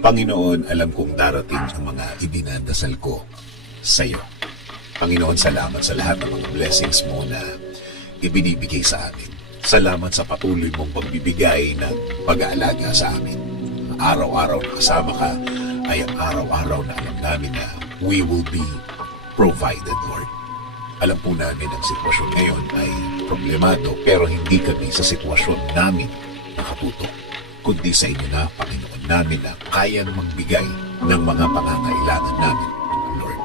Panginoon, alam kong darating ang mga idinadasal ko sa iyo. Panginoon, salamat sa lahat ng mga blessings mo na ibinibigay sa amin. Salamat sa patuloy mong pagbibigay ng pag-aalaga sa amin. Araw-araw na kasama ka ay ang araw-araw na alam namin na we will be provided, Lord. Alam po namin ang sitwasyon ngayon ay problemado, pero hindi kami sa sitwasyon namin nakatutok, kundi sa inyo na, Panginoon namin, na kayang magbigay ng mga pangangailangan namin, Lord.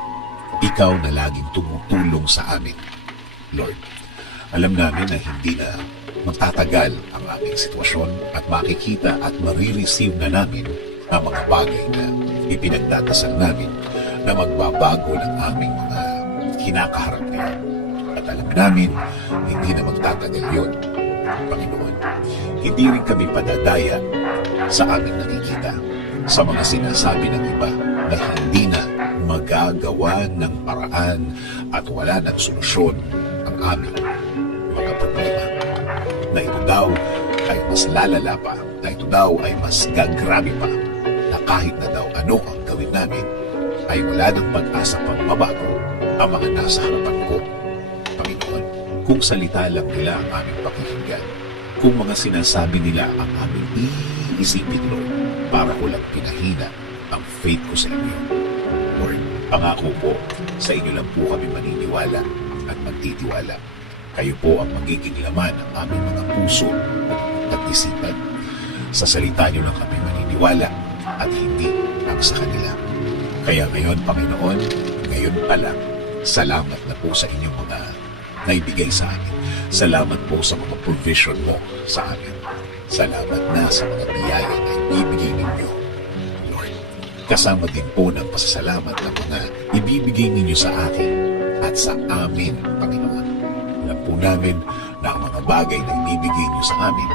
Ikaw na laging tumutulong sa amin, Lord. Alam namin na hindi na magtatagal ang aming sitwasyon at makikita at marireceive na namin ang mga bagay na ipinagdadasal namin na magbabago ng aming mga kinakaharap ngayon. At alam namin, hindi na magtatagal yun, Panginoon. Hindi rin kami padadaya sa aming nakikita, sa mga sinasabi ng iba na hindi na magagawa ng paraan at wala ng solusyon ang aming mga problema. Na ito daw ay mas lalala pa, na ito daw ay mas gagrabe pa, na kahit na daw ano ang gawin namin, ay wala ng pag-asa pang mabago ang mga nasa harapan ko. Panginoon, kung salita lang nila ang aming pakikinggan, kung mga sinasabi nila ang aming iisipin, Lord, para ko lang pinahina ang faith ko sa inyo. Lord, pangako po, sa inyo lang po kami maniniwala at magtitiwala. Kayo po ang magiging laman ng aming mga puso at isipan. Sa salita niyo lang kami maniniwala at hindi ang sa kanila. Kaya ngayon, Panginoon, ngayon pa lang, salamat na po sa inyong mga naibigay sa amin. Salamat po sa mga provision mo sa amin. Salamat na sa mga biyaya na ibibigay ninyo, Lord. Kasama din po ng pasasalamat ng mga ibibigay ninyo sa akin at sa amin, Panginoon. Alam po namin na ang mga bagay na ibibigay niyo sa amin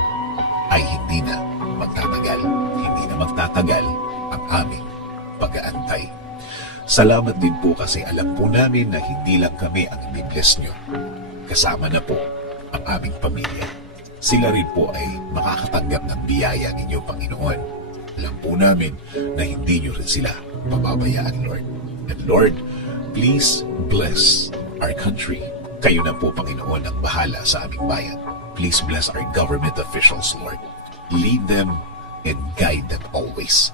ay hindi na magtatagal. Hindi na magtatagal ang aming pag-aantay. Salamat din po kasi alam po namin na hindi lang kami ang i-bless nyo. Kasama na po ang aming pamilya. Sila rin po ay makakatanggap ng biyaya ninyo, Panginoon. Alam po namin na hindi nyo rin sila pababayaan, Lord. And Lord, please bless our country. Kayo na po, Panginoon, ang bahala sa aming bayan. Please bless our government officials, Lord. Lead them and guide them always.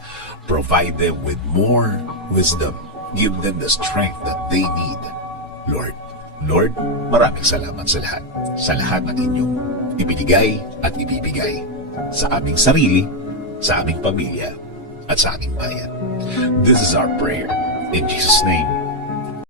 Provide them with more wisdom. Give them the strength that they need, Lord. Lord, maraming salamat sa lahat. Sa lahat ng inyong ibinigay at ibibigay sa aming sarili, sa aming pamilya, at sa aming bayan. This is our prayer. In Jesus' name,